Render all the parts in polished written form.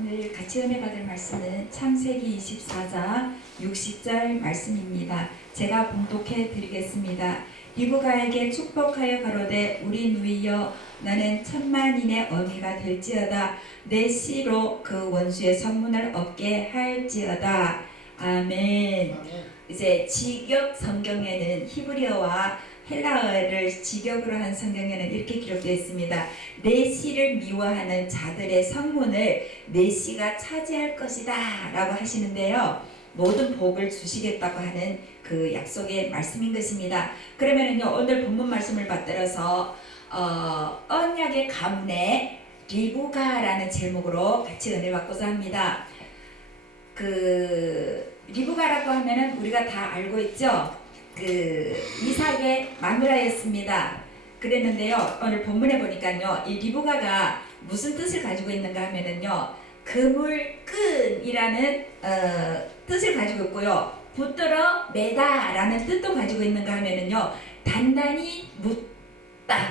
오늘 같이 은혜 받을 말씀은 창세기 24장 60절 말씀입니다. 제가 봉독해 드리겠습니다. 리브가에게 축복하여 가로되 우리 누이여 나는 천만인의 어미가 될지어다 내 씨로 그 원수의 성문을 얻게 할지어다. 아멘. 이제 직역 성경에는 히브리어와 헬라어를 직역으로 한 성경에는 이렇게 기록되어 있습니다. 내 씨를 미워하는 자들의 성문을 내 씨가 차지할 것이다 라고 하시는데요, 모든 복을 주시겠다고 하는 그 약속의 말씀인 것입니다. 그러면은요, 오늘 본문 말씀을 받들어서 언약의 가문의 리브가라는 제목으로 같이 은혜 받고자 합니다. 그 리브가라고 하면은 우리가 다 알고 있죠. 그 이삭의 마누라였습니다. 그랬는데요, 오늘 본문에 보니까요, 이 리브가가 무슨 뜻을 가지고 있는가 하면은요, 그물끈이라는 뜻을 가지고 있고요, 붙들어 매다 라는 뜻도 가지고 있는가 하면은요, 단단히 묶다,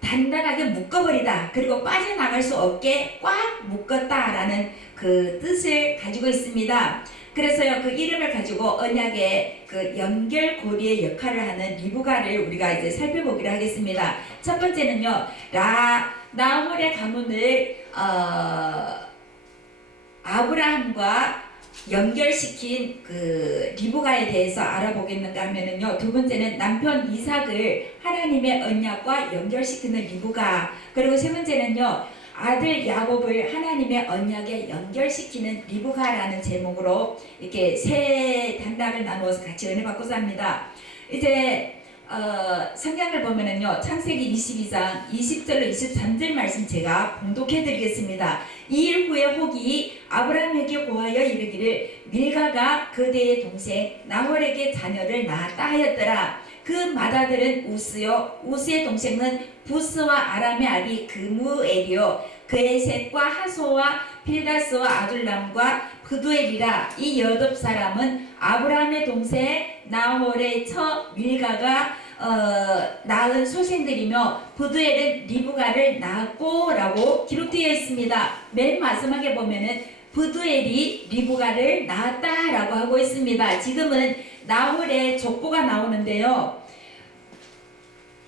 단단하게 묶어버리다, 그리고 빠져나갈 수 없게 꽉 묶었다 라는 그 뜻을 가지고 있습니다. 그래서요, 그 이름을 가지고 언약의 그 연결고리의 역할을 하는 리브가를 우리가 이제 살펴보기로 하겠습니다. 첫 번째는요, 나홀의 가문을 아브라함과 연결시킨 그 리브가에 대해서 알아보겠는가 하면은요, 두 번째는 남편 이삭을 하나님의 언약과 연결시키는 리브가, 그리고 세 번째는요, 아들 야곱을 하나님의 언약에 연결시키는 리브가라는 제목으로 이렇게 세 단락을 나누어서 같이 은혜 받고자 합니다. 이제 성경을 보면은요, 창세기 22장 20절로 23절 말씀 제가 봉독해 드리겠습니다. 이일 후에 혹이 아브라함에게 고하여 이르기를 밀가가 그대의 동생 나홀에게 자녀를 낳았다 하였더라. 그 맏아들은 우스요, 우스의 동생은 부스와 아람의 아비 그무엘이요, 그의 셋과 하소와 필다스와 아둘람과 부두엘이라. 이 8사람은 아브라함의 동생 나홀의 처 밀가가 낳은 소생들이며 부두엘은 리브가를 낳았고 라고 기록되어 있습니다. 맨 마지막에 보면은 부두엘이 리브가를 낳았다 라고 하고 있습니다. 지금은 나홀의 족보가 나오는데요,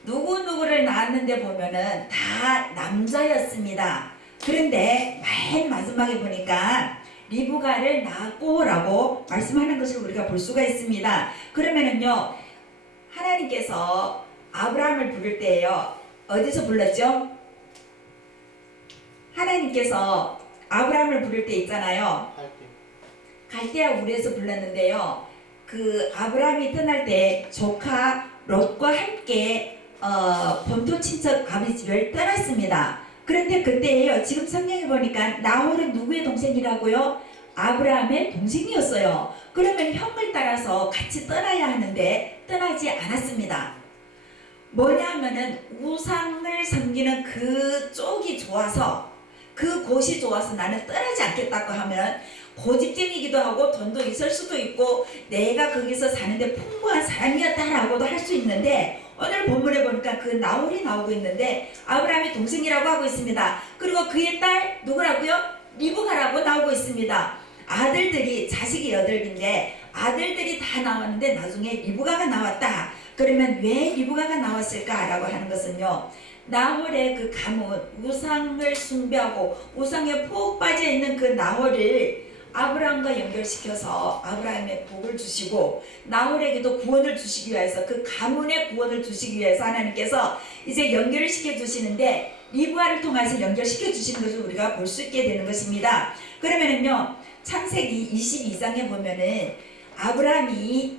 누구누구를 낳았는데 보면은 다 남자였습니다. 그런데 맨 마지막에 보니까 리브가를 낳았고 라고 말씀하는 것을 우리가 볼 수가 있습니다. 그러면은요, 하나님께서 아브라함을 부를 때요, 어디서 불렀죠? 하나님께서 아브라함을 부를 때 있잖아요, 갈대아 우르에서 불렀는데요, 그 아브라함이 떠날 때 조카 롯과 함께 본토 친척 아버지 집을 떠났습니다. 그런데 그때예요, 지금 성경에 보니까 나홀은 누구의 동생이라고요? 아브라함의 동생이었어요. 그러면 형을 따라서 같이 떠나야 하는데 떠나지 않았습니다. 뭐냐 하면은 우상을 섬기는 그 쪽이 좋아서, 그 곳이 좋아서 나는 떠나지 않겠다고 하면 고집쟁이기도 하고 돈도 있을 수도 있고 내가 거기서 사는데 풍부한 사람이었다라고도 할 수 있는데, 오늘 본문에 보니까 그 나홀이 나오고 있는데 아브라함의 동생이라고 하고 있습니다. 그리고 그의 딸 누구라고요? 리브가라고 나오고 있습니다. 아들들이, 자식이 8인데 아들들이 다 나왔는데 나중에 리브가가 나왔다. 그러면 왜 리브가가 나왔을까라고 하는 것은요, 나홀의 그 가문, 우상을 숭배하고 우상에 푹 빠져있는 그 나홀을 아브라함과 연결시켜서 아브라함의 복을 주시고 나홀에게도 구원을 주시기 위해서, 그 가문의 구원을 주시기 위해서 하나님께서 이제 연결을 시켜 주시는데 리브가를 통해서 연결시켜 주시는 것을 우리가 볼 수 있게 되는 것입니다. 그러면은요, 창세기 22장에 보면은 아브라함이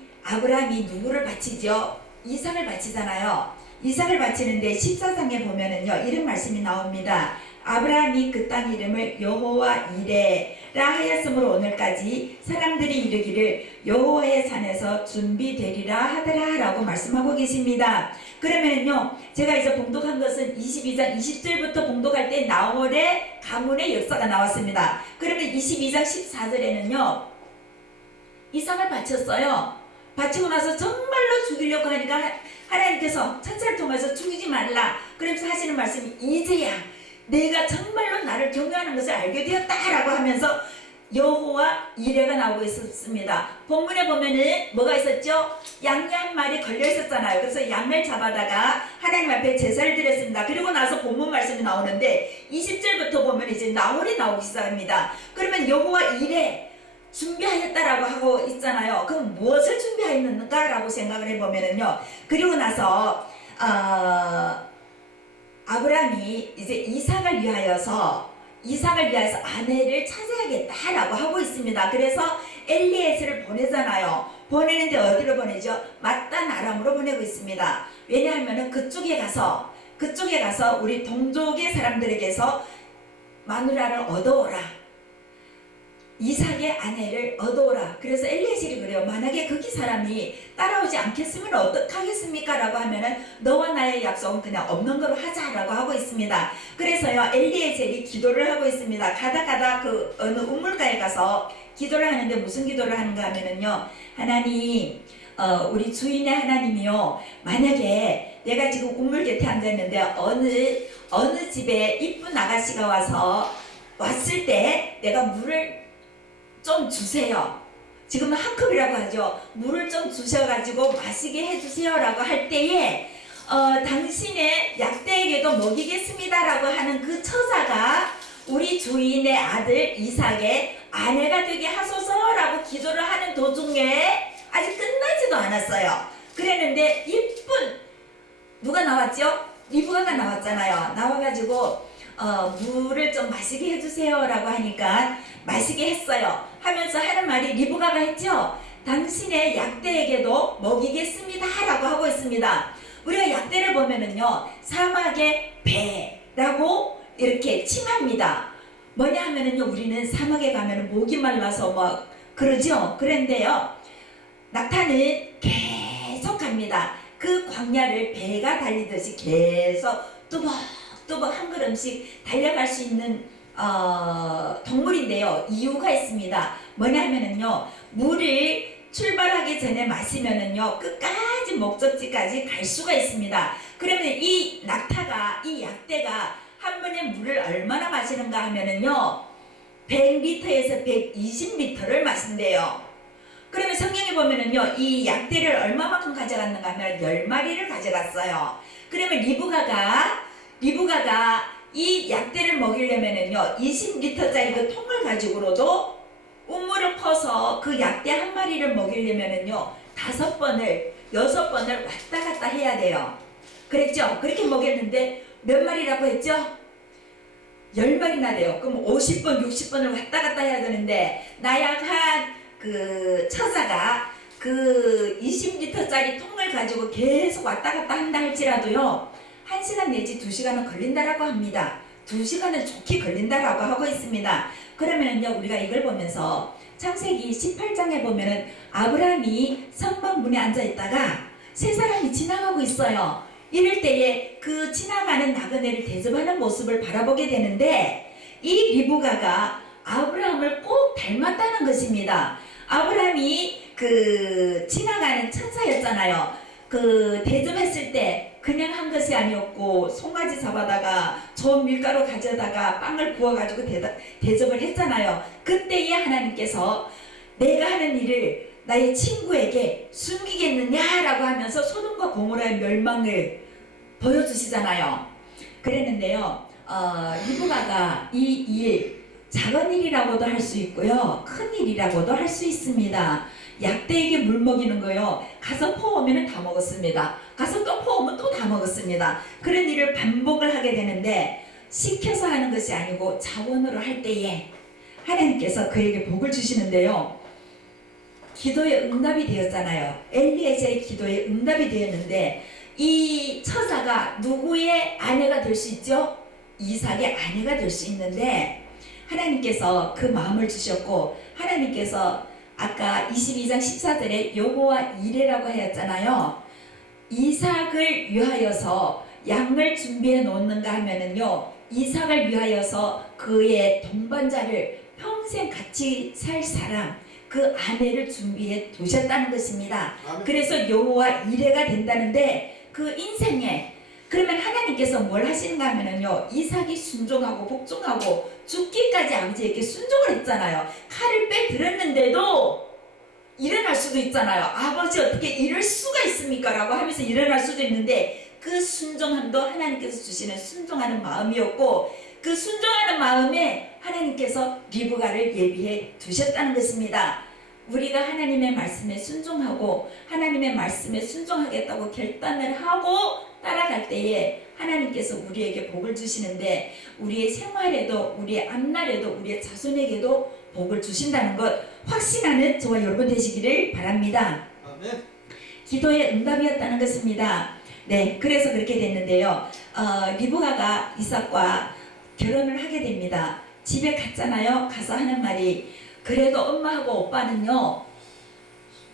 누구를 바치죠? 이삭을 바치잖아요. 이삭을 바치는데 14장에 보면은요, 이런 말씀이 나옵니다. 아브라함이 그 땅 이름을 여호와 이레라 하였으므로 오늘까지 사람들이 이르기를 여호와의 산에서 준비되리라 하더라 라고 말씀하고 계십니다. 그러면요, 제가 이제 봉독한 것은 22장 20절부터 봉독할 때 나홀의 가문의 역사가 나왔습니다. 그러면 22장 14절에는요, 이삭을 바쳤어요. 바치고 나서 정말로 죽이려고 하니까 하나님께서 천사를 통해서 죽이지 말라 그러면서 하시는 말씀이, 이제야 내가 정말로 나를 경외하는 것을 알게 되었다라고 하면서 여호와 이레가 나오고 있었습니다. 본문에 보면은 뭐가 있었죠? 양이 한 마리 걸려 있었잖아요. 그래서 양을 잡아다가 하나님 앞에 제사를 드렸습니다. 그리고 나서 본문 말씀이 나오는데 20절부터 보면 이제 나홀이 나오기 시작합니다. 그러면 여호와 이레 준비하였다라고 하고 있잖아요. 그럼 무엇을 준비하였는가라고 생각을 해보면은요. 그리고 나서 아브라함이 이제 이삭을 위하여서 아내를 찾아야겠다라고 하고 있습니다. 그래서 엘리에셀을 보내잖아요. 보내는데 어디로 보내죠? 마단 아람으로 보내고 있습니다. 왜냐하면 그쪽에 가서 우리 동족의 사람들에게서 마누라를 얻어오라. 이삭의 아내를 얻어오라. 그래서 엘리에셀이 그래요. 만약에 거기 사람이 따라오지 않겠으면 어떡하겠습니까? 라고 하면은 너와 나의 약속은 그냥 없는 거로 하자라고 하고 있습니다. 그래서요 엘리에셀이 기도를 하고 있습니다. 가다 그 어느 우물가에 가서 기도를 하는데 무슨 기도를 하는가 하면은요, 하나님, 우리 주인의 하나님이요, 만약에 내가 지금 우물 곁에 앉아있는데 어느 집에 이쁜 아가씨가 왔을 때 내가 물을 좀 주세요. 지금은 한 컵이라고 하죠. 물을 좀 주셔가지고 마시게 해주세요 라고 할 때에 당신의 약대에게도 먹이겠습니다 라고 하는 그 처자가 우리 주인의 아들 이삭의 아내가 되게 하소서라고 기도를 하는 도중에 아직 끝나지도 않았어요. 그랬는데 이쁜 누가 나왔죠? 리브가가 나왔잖아요. 나와가지고 물을 좀 마시게 해주세요 라고 하니까 마시게 했어요. 하면서 하는 말이 리브가가 했죠. 당신의 약대에게도 먹이겠습니다 라고 하고 있습니다. 우리가 약대를 보면은요, 사막의 배라고 이렇게 칭합니다. 뭐냐 하면은요, 우리는 사막에 가면은 목이 말라서 막 그러죠. 그런데요, 낙타는 계속 갑니다. 그 광야를 배가 달리듯이 계속 뚜벅뚜벅 한 걸음씩 달려갈 수 있는 동물인데요. 이유가 있습니다. 뭐냐 하면은요, 물을 출발하기 전에 마시면은요, 끝까지 목적지까지 갈 수가 있습니다. 그러면 이 낙타가, 이 약대가 한 번에 물을 얼마나 마시는가 하면은요, 100리터에서 120리터를 마신대요. 그러면 성경에 보면은요, 이 약대를 얼마만큼 가져갔는가 하면 10마리를 가져갔어요. 그러면 리브가가 이 약대를 먹이려면은요, 20리터짜리 그 통을 가지고로도 우물을 퍼서 그 약대 한 마리를 먹이려면은요, 5번을 6번을 왔다 갔다 해야 돼요. 그랬죠? 그렇게 먹였는데 몇 마리라고 했죠? 10마리나 돼요. 그럼 50번, 60번을 왔다 갔다 해야 되는데, 나약한 그 처자가 그 20리터짜리 통을 가지고 계속 왔다 갔다 한다 할지라도요, 1시간 내지 2시간은 걸린다라고 합니다. 2시간은 좋게 걸린다라고 하고 있습니다. 그러면은요, 우리가 이걸 보면서 창세기 18장에 보면은 아브라함이 성막 문에 앉아 있다가 세 사람이 지나가고 있어요. 이럴 때에 그 지나가는 나그네를 대접하는 모습을 바라보게 되는데, 이 리브가가 아브라함을 꼭 닮았다는 것입니다. 아브라함이 그 지나가는 천사였잖아요. 그 대접했을 때 그냥 한 것이 아니었고, 송아지 잡아다가 좋은 밀가루 가져다가 빵을 구워가지고 대접을 했잖아요. 그때에 하나님께서 내가 하는 일을 나의 친구에게 숨기겠느냐라고 하면서 소돔과 고모라의 멸망을 보여주시잖아요. 그랬는데요, 리브가가 이 일, 작은 일이라고도 할 수 있고요, 큰 일이라고도 할 수 있습니다. 약대에게 물 먹이는 거요, 가서 퍼오면 다 먹었습니다. 가서 또 퍼오면 또 다 먹었습니다. 그런 일을 반복을 하게 되는데, 시켜서 하는 것이 아니고 자원으로 할 때에 하나님께서 그에게 복을 주시는데요, 기도에 응답이 되었잖아요. 엘리에셀의 기도에 응답이 되었는데, 이 처자가 누구의 아내가 될 수 있죠? 이삭의 아내가 될 수 있는데, 하나님께서 그 마음을 주셨고, 하나님께서 아까 22장 14절에 여호와 이레라고 하였잖아요. 이삭을 위하여서 양을 두비해 놓는가 하면은요, 이삭을 위하여서 그의 동반자를 평생 같이 살 사람, 그 아내를 준비해 두셨다는 것입니다. 그래서 여호와 이레가 된다는데, 그 인생에 그러면 하나님께서 뭘 하시는가 하면은요, 이삭이 순종하고 복종하고 죽기까지 아버지에게 순종을 했잖아요. 칼을 빼들었는데도 일어날 수도 있잖아요. 아버지 어떻게 이럴 수가 있습니까? 라고 하면서 일어날 수도 있는데, 그 순종함도 하나님께서 주시는 순종하는 마음이었고, 그 순종하는 마음에 하나님께서 리브가를 예비해 두셨다는 것입니다. 우리가 하나님의 말씀에 순종하고 하나님의 말씀에 순종하겠다고 결단을 하고 따라갈 때에 하나님께서 우리에게 복을 주시는데, 우리의 생활에도, 우리의 앞날에도, 우리의 자손에게도 복을 주신다는 것 확신하는 저와 여러분 되시기를 바랍니다. 아멘. 기도의 응답이었다는 것입니다. 네, 그래서 그렇게 됐는데요. 리브가가 이삭과 결혼을 하게 됩니다. 집에 갔잖아요. 가서 하는 말이, 그래도 엄마하고 오빠는요,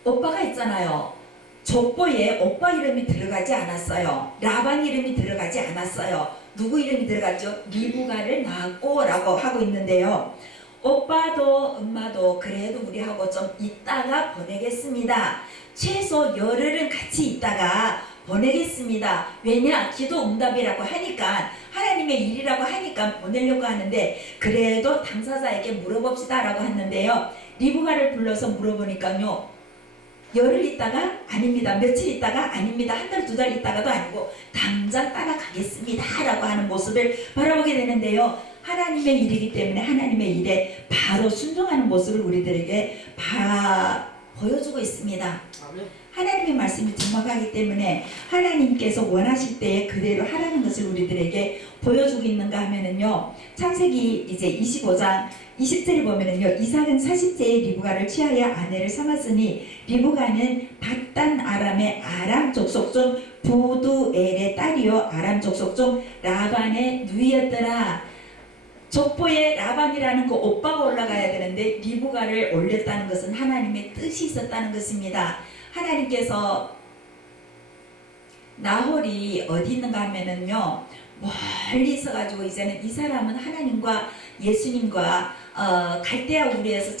오빠가 있잖아요, 족보에 오빠 이름이 들어가지 않았어요. 라반 이름이 들어가지 않았어요. 누구 이름이 들어갔죠? 리브가를 낳았고 라고 하고 있는데요, 오빠도 엄마도 그래도 우리하고 좀 있다가 보내겠습니다. 최소 열흘은 같이 있다가 보내겠습니다. 왜냐? 기도 응답이라고 하니까, 하나님의 일이라고 하니까 보내려고 하는데, 그래도 당사자에게 물어봅시다 라고 했는데요, 리브가를 불러서 물어보니까요, 열흘 있다가 아닙니다. 며칠 있다가 아닙니다. 한 달, 두 달 있다가도 아니고 당장 따라가겠습니다 라고 하는 모습을 바라보게 되는데요, 하나님의 일이기 때문에 하나님의 일에 바로 순종하는 모습을 우리들에게 보여주고 있습니다. 아멘. 하나님의 말씀이 정확하기 때문에 하나님께서 원하실 때에 그대로 하라는 것을 우리들에게 보여주고 있는가 하면은요, 창세기 이제 25장 20절에 보면은요, 이삭은 40세에 리브가를 취하여 아내를 삼았으니 리브가는 밧단 아람의 아람 족속 중 부두엘의 딸이요 아람 족속 중 라반의 누이였더라. 족보에 라반이라는 그 오빠가 올라가야 되는데 리브가를 올렸다는 것은 하나님의 뜻이 있었다는 것입니다. 하나님께서 나홀이 어디 있는가 하면은요, 멀리 있어가지고 이제는 이 사람은 하나님과 예수님과 갈대아 우리에서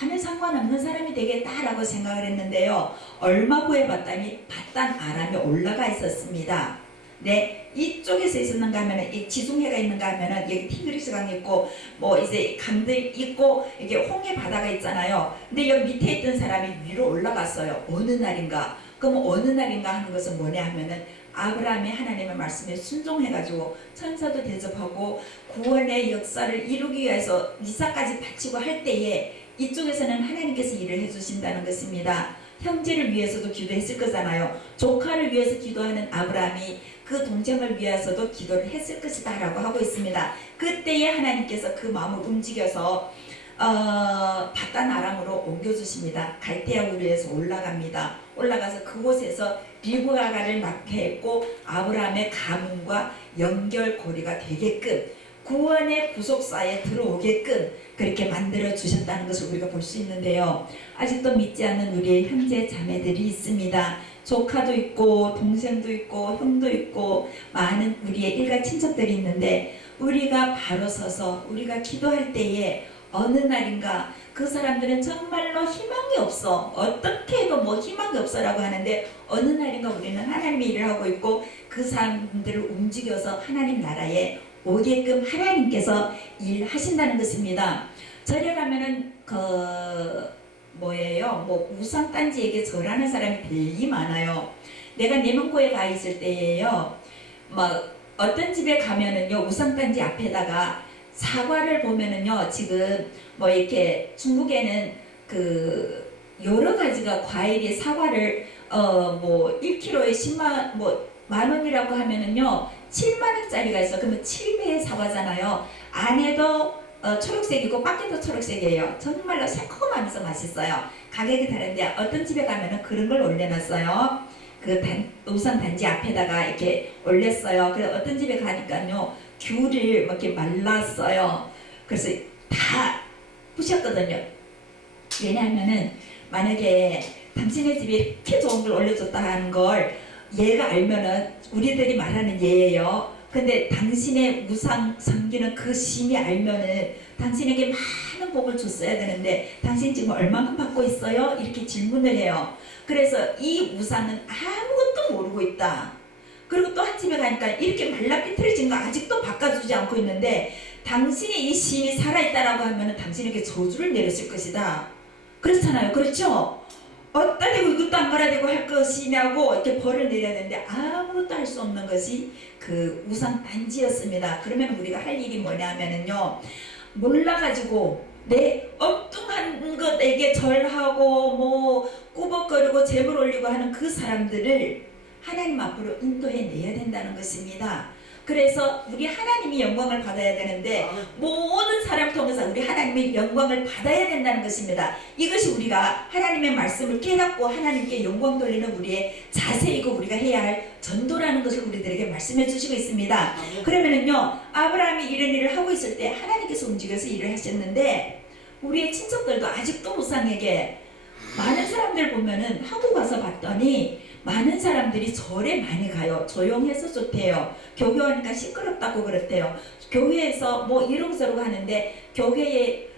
전혀 상관없는 사람이 되겠다라고 생각을 했는데요, 얼마 후에 봤더니 밧단 아람에 올라가 있었습니다. 네, 이쪽에서 있었는가 하면은 이 지중해가 있는가 하면은 여기 티그리스 강이 있고 뭐 이제 강들 있고 이게 홍해 바다가 있잖아요. 근데 여기 밑에 있던 사람이 위로 올라갔어요. 어느 날인가? 그럼 어느 날인가 하는 것은 뭐냐 하면은 아브라함이 하나님의 말씀에 순종해가지고 천사도 대접하고 구원의 역사를 이루기 위해서 이삭까지 바치고 할 때에 이쪽에서는 하나님께서 일을 해주신다는 것입니다. 형제를 위해서도 기도했을 거잖아요. 조카를 위해서 기도하는 아브라함이 그 동생을 위해서도 기도를 했을 것이다 라고 하고 있습니다. 그때에 하나님께서 그 마음을 움직여서 밧단 아람으로 옮겨주십니다. 갈대아 우르에서 올라갑니다. 올라가서 그곳에서 리브가를 낳게 했고 아브라함의 가문과 연결고리가 되게끔 구원의 구속사에 들어오게끔 그렇게 만들어 주셨다는 것을 우리가 볼 수 있는데요, 아직도 믿지 않는 우리의 형제 자매들이 있습니다. 조카도 있고 동생도 있고 형도 있고 많은 우리의 일가 친척들이 있는데, 우리가 바로 서서 우리가 기도할 때에 어느 날인가 그 사람들은 정말로 희망이 없어, 어떻게 해도 뭐 희망이 없어 라고 하는데, 어느 날인가 우리는 하나님의 일을 하고 있고 그 사람들을 움직여서 하나님 나라에 오게끔 하나님께서 일하신다는 것입니다. 절에 가면은 뭐 우상단지에게 절하는 사람이 되게 많아요. 내가 내문고에 가 있을 때에요, 뭐 어떤 집에 가면은요, 우상단지 앞에다가 사과를 보면은요, 지금 뭐 이렇게 중국에는 그 여러 가지가 과일이 사과를 뭐 1kg에 10만 뭐 만원이라고 하면은요 7만원짜리가 있어. 그러면 7배의 사과잖아요. 안에도 초록색이고 밖에도 초록색이에요. 정말로 새콤하면서 맛있어요. 가격이 다른데 어떤 집에 가면은 그런 걸 올려놨어요. 그 우선 단지 앞에다가 이렇게 올렸어요. 그래서 어떤 집에 가니까요, 귤을 이렇게 말랐어요. 그래서 다 부셨거든요. 왜냐하면은 만약에 당신의 집에 이렇게 좋은 걸 올려줬다 하는 걸 얘가 알면은, 우리들이 말하는 예예요. 근데 당신의 우상 섬기는 그 신이 알면은 당신에게 많은 복을 줬어야 되는데 당신 지금 얼만큼 받고 있어요? 이렇게 질문을 해요. 그래서 이 우상은 아무것도 모르고 있다. 그리고 또 한 집에 가니까 이렇게 말라 삐뚤어진 거 아직도 바꿔주지 않고 있는데 당신이 이 시인이 살아있다라고 하면 당신에게 저주를 내렸을 것이다. 그렇잖아요. 그렇죠? 어디다 대고 이것도 안 말아대고 할 것이냐고 이렇게 벌을 내려야 되는데 아무것도 할 수 없는 것이 그 우상 단지였습니다. 그러면 우리가 할 일이 뭐냐면은요, 몰라가지고 내 엉뚱한 것에게 절하고 뭐 꾸벅거리고 제물 올리고 하는 그 사람들을 하나님 앞으로 인도해 내야 된다는 것입니다. 그래서 우리 하나님이 영광을 받아야 되는데 모든 사람을 통해서 우리 하나님의 영광을 받아야 된다는 것입니다. 이것이 우리가 하나님의 말씀을 깨닫고 하나님께 영광 돌리는 우리의 자세이고 우리가 해야 할 전도라는 것을 우리들에게 말씀해 주시고 있습니다. 그러면은요, 아브라함이 이런 일을 하고 있을 때 하나님께서 움직여서 일을 하셨는데 우리의 친척들도 아직도 우상에게 많은 사람들 보면은 한국 와서 봤더니 많은 사람들이 절에 많이 가요. 조용해서 좋대요. 교회 오니까 시끄럽다고 그렇대요. 교회에서 뭐 이런저런 하는데 교회에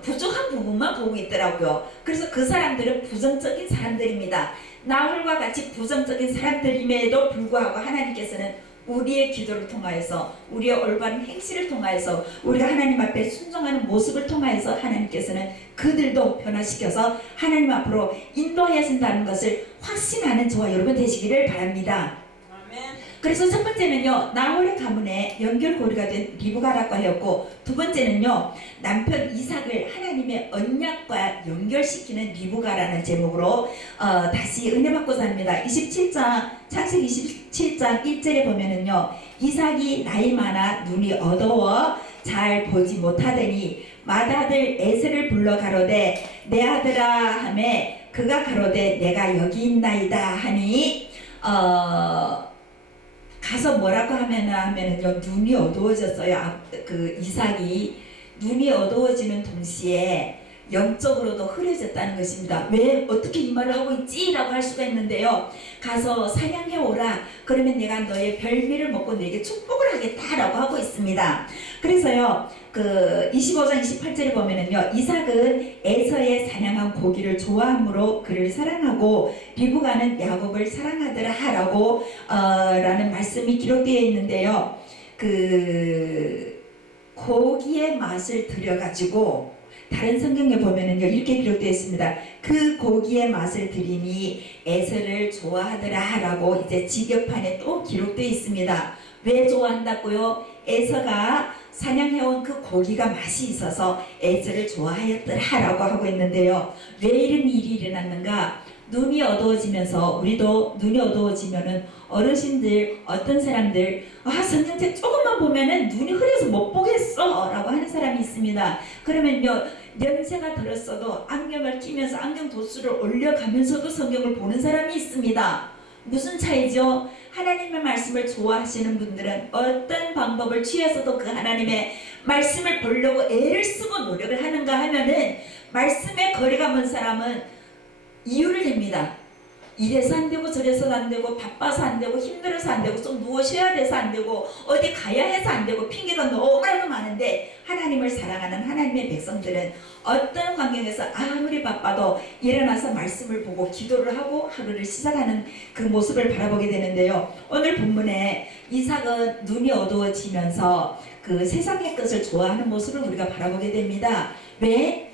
부족한 부분만 보고 있더라고요. 그래서 그 사람들은 부정적인 사람들입니다. 나홀과 같이 부정적인 사람들임에도 불구하고 하나님께서는 우리의 기도를 통하여서 우리의 올바른 행실을 통하여서 우리가 하나님 앞에 순종하는 모습을 통하여서 하나님께서는 그들도 변화시켜서 하나님 앞으로 인도하신다는 것을 확신하는 저와 여러분 되시기를 바랍니다. 그래서 첫 번째는요, 나홀의 가문에 연결고리가 된 리브가라고 하였고, 두 번째는요, 남편 이삭을 하나님의 언약과 연결시키는 리브가라는 제목으로 다시 은혜 받고자 합니다. 27장 창세기 27장 1절에 보면은요, 이삭이 나이 많아 눈이 어두워 잘 보지 못하더니 맏아들 에서를 불러 가로되 내 아들아 하매 그가 가로되 내가 여기 있나이다 하니 가서 뭐라고 하면은요, 눈이 어두워졌어요. 그 이삭이 눈이 어두워지는 동시에 영적으로도 흐려졌다는 것입니다. 왜 어떻게 이 말을 하고 있지? 라고 할 수가 있는데요. 가서 사냥해 오라. 그러면 내가 너의 별미를 먹고 너에게 축복을 하겠다 라고 하고 있습니다. 그래서요, 그 25장 28절에 보면은요, 이삭은 에서의 사냥한 고기를 좋아함으로 그를 사랑하고 리브가는 야곱을 사랑하더라 라고 라는 말씀이 기록되어 있는데요. 그 고기의 맛을 들여가지고 다른 성경에 보면은요, 이렇게 기록되어 있습니다. 그 고기의 맛을 들이니 에서를 좋아하더라 라고 이제 직역판에 또 기록되어 있습니다. 왜 좋아한다고요? 에서가 사냥해온 그 고기가 맛이 있어서 에서를 좋아하였더라 라고 하고 있는데요. 왜 이런 일이 일어났는가? 눈이 어두워지면서, 우리도 눈이 어두워지면은 어르신들, 어떤 사람들, 성경책 조금만 보면은 눈이 흐려서 못 보겠어 라고 하는 사람이 있습니다. 그러면요, 연세가 들었어도 안경을 끼면서 안경 도수를 올려가면서도 성경을 보는 사람이 있습니다. 무슨 차이죠? 하나님의 말씀을 좋아하시는 분들은 어떤 방법을 취해서도 그 하나님의 말씀을 보려고 애를 쓰고 노력을 하는가 하면은, 말씀에 거리가 먼 사람은 이유를 댑니다. 이래서 안 되고 저래서 안 되고 바빠서 안 되고 힘들어서 안 되고 좀 누워 쉬어야 돼서 안 되고 어디 가야 해서 안 되고 핑계가 너무나도 많은데, 하나님을 사랑하는 하나님의 백성들은 어떤 환경에서 아무리 바빠도 일어나서 말씀을 보고 기도를 하고 하루를 시작하는 그 모습을 바라보게 되는데요. 오늘 본문에 이삭은 눈이 어두워지면서 그 세상의 것을 좋아하는 모습을 우리가 바라보게 됩니다. 왜?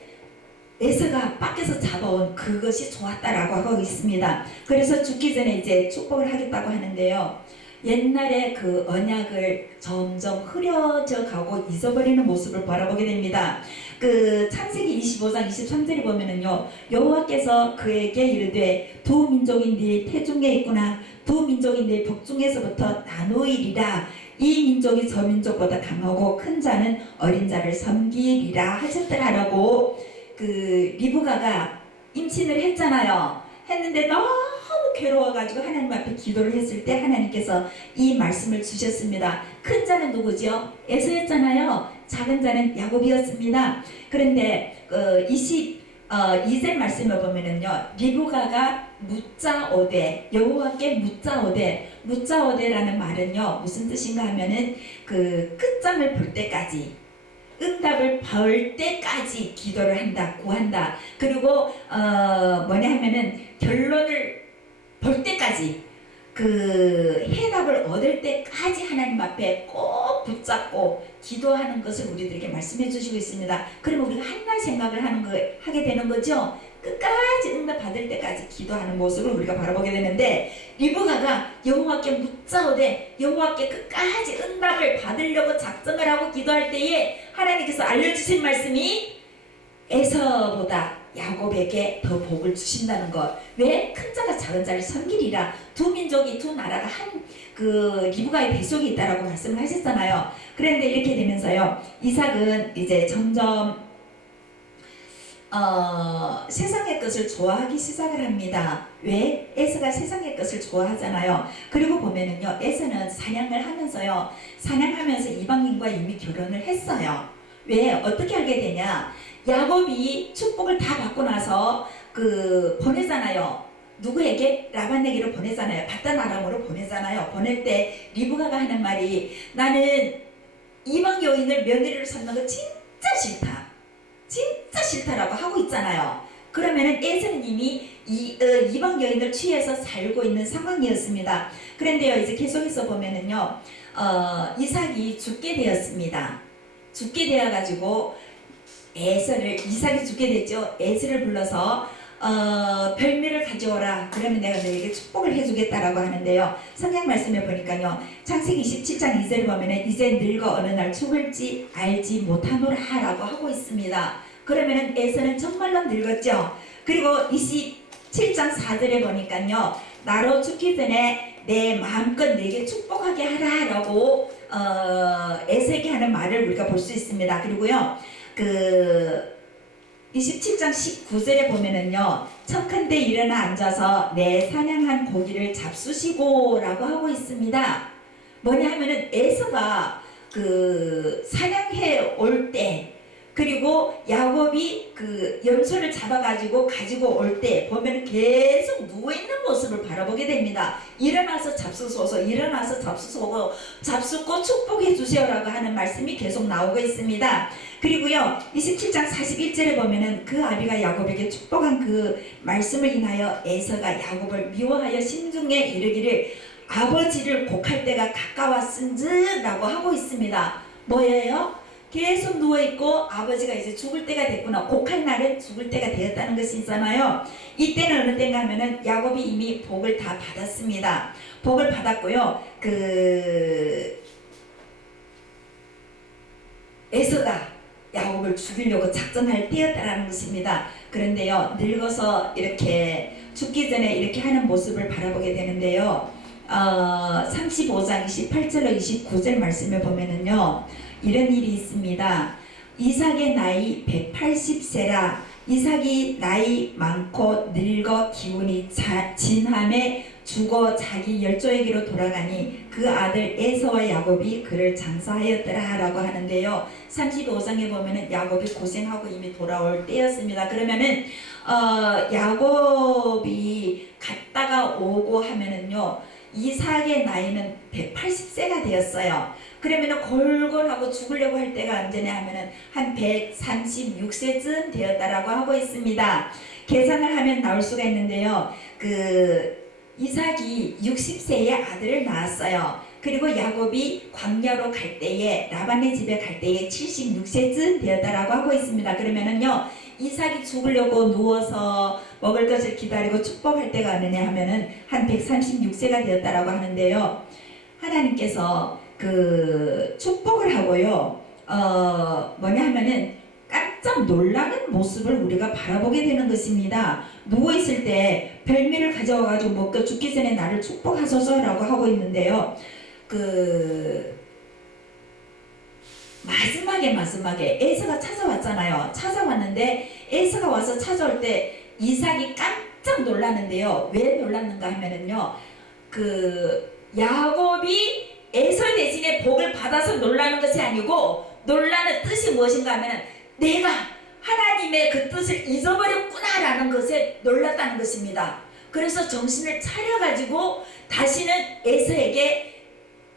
에서가 밖에서 잡아온 그것이 좋았다라고 하고 있습니다. 그래서 죽기 전에 이제 축복을 하겠다고 하는데요. 옛날에 그 언약을 점점 흐려져 가고 잊어버리는 모습을 바라보게 됩니다. 그 창세기 25장 23절에 보면은요, 여호와께서 그에게 이르되 두 민족이 네 태중에 있구나. 두 민족이 네 복중에서부터 나누이리라. 이 민족이 저 민족보다 강하고 큰 자는 어린 자를 섬기리라 하셨더라라고. 그 리브가가 임신을 했잖아요. 했는데 너무 괴로워가지고 하나님 앞에 기도를 했을 때 하나님께서 이 말씀을 주셨습니다. 큰 자는 누구죠? 에서였잖아요. 작은 자는 야곱이었습니다. 그런데 22절 말씀을 보면은요, 리브가가 묻자오되, 여호와께 묻자오되라는 말은요, 무슨 뜻인가 하면은 그 끝장을 볼 때까지, 응답을 받을 때까지 기도를 한다, 구한다. 그리고 뭐냐 하면은 결론을 볼 때까지, 그 해답을 얻을 때까지 하나님 앞에 꼭 붙잡고 기도하는 것을 우리들에게 말씀해 주시고 있습니다. 그러면 우리가 한날 생각을 하게 되는 거죠. 끝까지 응답 받을 때까지 기도하는 모습을 우리가 바라보게 되는데, 리브가가 여호와께 묻자오되 여호와께 끝까지 응답을 받으려고 작정을 하고 기도할 때에 하나님께서 알려주신 말씀이 에서보다 야곱에게 더 복을 주신다는 것. 왜? 큰 자가 작은 자를 섬기리라. 두 민족이, 두 나라가 한 그 리브가의 뱃속에 있다라고 말씀을 하셨잖아요. 그런데 이렇게 되면서요, 이삭은 이제 점점 세상의 것을 좋아하기 시작을 합니다. 왜? 에서가 세상의 것을 좋아하잖아요. 그리고 보면은요, 에서는 사냥을 하면서요, 사냥하면서 이방인과 이미 결혼을 했어요. 왜? 어떻게 알게 되냐? 야곱이 축복을 다 받고 나서 보내잖아요. 누구에게? 라반에게로 보내잖아요. 바단 아람으로 보내잖아요. 보낼 때 리브가가 하는 말이, 나는 이방 여인을 며느리로 삼는 거 진짜 싫다. 진짜 싫다라고 하고 있잖아요. 그러면은 에서는 이미 이방 여인을 취해서 살고 있는 상황이었습니다. 그런데요, 이제 계속해서 보면은요, 이삭이 죽게 되었습니다. 죽게 되어가지고 이삭이 죽게 됐죠. 에서를 불러서 별미를 가져오라. 그러면 내가 너에게 축복을 해주겠다라고 하는데요. 성경 말씀에 보니까요, 창세기 27장 2절을 보면은 이제 늙어 어느 날 죽을지 알지 못하노라 라고 하고 있습니다. 그러면은 에서는 정말로 늙었죠. 그리고 27장 4절에 보니까요, 나로 죽기 전에 내 마음껏 내게 축복하게 하라라고 에서에게 하는 말을 우리가 볼 수 있습니다. 그리고요, 27장 19절에 보면은요, 청컨대 일어나 앉아서 내 사냥한 고기를 잡수시고 라고 하고 있습니다. 뭐냐 하면은 에서가 사냥해 올 때, 그리고 야곱이 염소를 잡아가지고 가지고 올 때 보면 계속 누워있는 모습을 바라보게 됩니다. 일어나서 잡수소서, 일어나서 잡수고 축복해 주세요라고 하는 말씀이 계속 나오고 있습니다. 그리고요, 27장 41절에 보면은 그 아비가 야곱에게 축복한 그 말씀을 인하여 에서가 야곱을 미워하여 심중에 이르기를 아버지를 곡할 때가 가까웠은즉 라고 하고 있습니다. 뭐예요? 계속 누워있고 아버지가 이제 죽을 때가 됐구나, 곡할 날은 죽을 때가 되었다는 것이 있잖아요. 이때는 어느 때인가 하면은 야곱이 이미 복을 다 받았습니다. 복을 받았고요, 에서가 야곱을 죽이려고 작정할 때였다라는 것입니다. 그런데요, 늙어서 이렇게 죽기 전에 이렇게 하는 모습을 바라보게 되는데요, 35장 28절로 29절 말씀에 보면은요, 이런 일이 있습니다. 이삭의 나이 180세라. 이삭이 나이 많고 늙어 기운이 진함에 죽어 자기 열조에게로 돌아가니 그 아들 에서와 야곱이 그를 장사하였더라 라고 하는데요, 35장에 보면은 야곱이 고생하고 이미 돌아올 때였습니다. 그러면은 야곱이 갔다가 오고 하면은요, 이삭의 나이는 180세가 되었어요. 그러면은 골골하고 죽으려고 할 때가 언제냐 하면은 한 136세쯤 되었다라고 하고 있습니다. 계산을 하면 나올 수가 있는데요, 이삭이 60세에 아들을 낳았어요. 그리고 야곱이 광야로 갈 때에, 라반의 집에 갈 때에 76세쯤 되었다라고 하고 있습니다. 그러면은요, 이삭이 죽으려고 누워서 먹을 것을 기다리고 축복할 때가 어느냐 하면은 한 136세가 되었다라고 하는데요, 하나님께서 축복을 하고요, 뭐냐 하면은 깜짝 놀라는 모습을 우리가 바라보게 되는 것입니다. 누워있을 때 별미를 가져와가지고 먹고 죽기 전에 나를 축복하소서라고 하고 있는데요, 마지막에 에서가 찾아왔잖아요. 찾아왔는데 에서가 와서 찾아올 때 이삭이 깜짝 놀랐는데요, 왜 놀랐는가 하면은요, 야곱이 에서 대신에 복을 받아서 놀라는 것이 아니고, 놀라는 뜻이 무엇인가 하면 내가 하나님의 그 뜻을 잊어버렸구나 라는 것에 놀랐다는 것입니다. 그래서 정신을 차려가지고 다시는 에서에게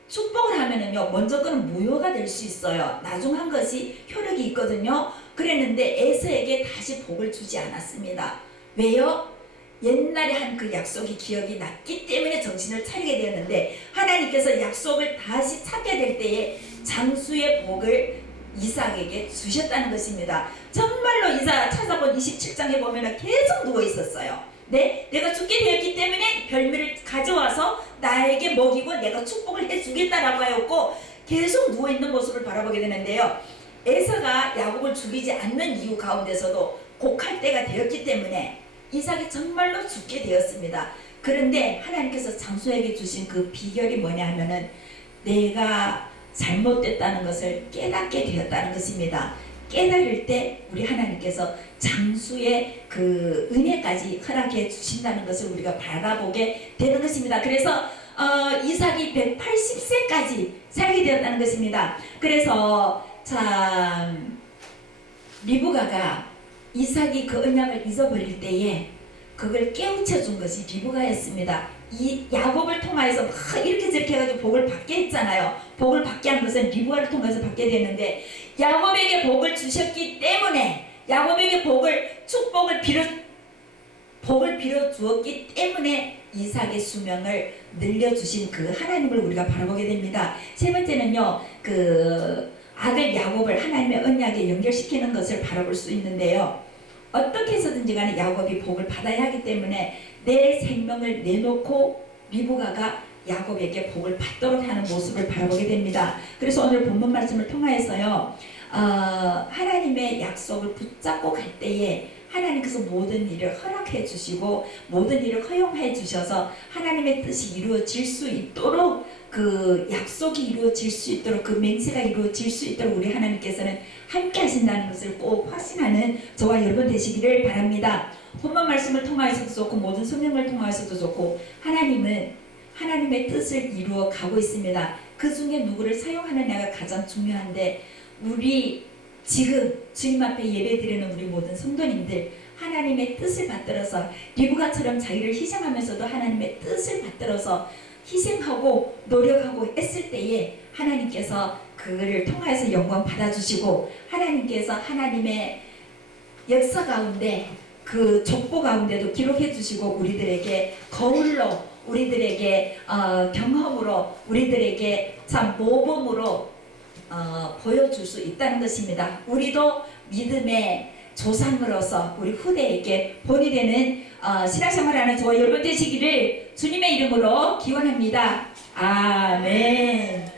축복을 하면은요, 먼저 거는 무효가 될 수 있어요. 나중 한 것이 효력이 있거든요. 그랬는데 에서에게 다시 복을 주지 않았습니다. 왜요? 옛날에 한 그 약속이 기억이 났기 때문에 정신을 차리게 되었는데 하나님께서 약속을 다시 찾게 될 때에 장수의 복을 이삭에게 주셨다는 것입니다. 정말로 이삭 찾아본 27장에 보면 계속 누워 있었어요. 네, 내가 죽게 되었기 때문에 별미를 가져와서 나에게 먹이고 내가 축복을 해주겠다라고 하였고 계속 누워있는 모습을 바라보게 되는데요. 에서가 야곱을 죽이지 않는 이유 가운데서도 곡할 때가 되었기 때문에 이삭이 정말로 죽게 되었습니다. 그런데 하나님께서 장수에게 주신 그 비결이 뭐냐 하면은 내가 잘못됐다는 것을 깨닫게 되었다는 것입니다. 깨달을 때 우리 하나님께서 장수의 그 은혜까지 허락해 주신다는 것을 우리가 바라보게 되는 것입니다. 그래서 이삭이 180세까지 살게 되었다는 것입니다. 그래서 참 리브가가 이삭이 그 언약을 잊어버릴 때에 그걸 깨우쳐 준 것이 리브가였습니다. 이 야곱을 통하여서 막 이렇게 저렇게 해가지고 복을 받게 했잖아요. 복을 받게 한 것은 리브가를 통해서 받게 되는데 야곱에게 복을 주셨기 때문에 야곱에게 축복을 빌어 주었기 때문에 이삭의 수명을 늘려주신 그 하나님을 우리가 바라보게 됩니다. 세 번째는요, 그 아들 야곱을 하나님의 언약에 연결시키는 것을 바라볼 수 있는데요. 어떻게 해서든지 간에 야곱이 복을 받아야 하기 때문에 내 생명을 내놓고 리브가가 야곱에게 복을 받도록 하는 모습을 바라보게 됩니다. 그래서 오늘 본문 말씀을 통하여서요, 하나님의 약속을 붙잡고 갈 때에 하나님께서 모든 일을 허락해 주시고 모든 일을 허용해 주셔서 하나님의 뜻이 이루어질 수 있도록 그 약속이 이루어질 수 있도록 그 맹세가 이루어질 수 있도록 우리 하나님께서는 함께 하신다는 것을 꼭 확신하는 저와 여러분 되시기를 바랍니다. 본문 말씀을 통하여서도 좋고 모든 성경을 통하여서도 좋고 하나님은 하나님의 뜻을 이루어 가고 있습니다. 그 중에 누구를 사용하느냐가 가장 중요한데 우리 지금 주님 앞에 예배드리는 우리 모든 성도님들 하나님의 뜻을 받들어서 리브가처럼 자기를 희생하면서도 하나님의 뜻을 받들어서 희생하고 노력하고 했을 때에 하나님께서 그를 통하여서 영광 받아주시고 하나님께서 하나님의 역사 가운데 그 족보 가운데도 기록해 주시고 우리들에게 거울로 우리들에게 경험으로 우리들에게 참 모범으로 보여줄 수 있다는 것입니다. 우리도 믿음의 조상으로서 우리 후대에게 본이 되는 신앙생활하는 저와 여러분 되시기를 주님의 이름으로 기원합니다. 아멘.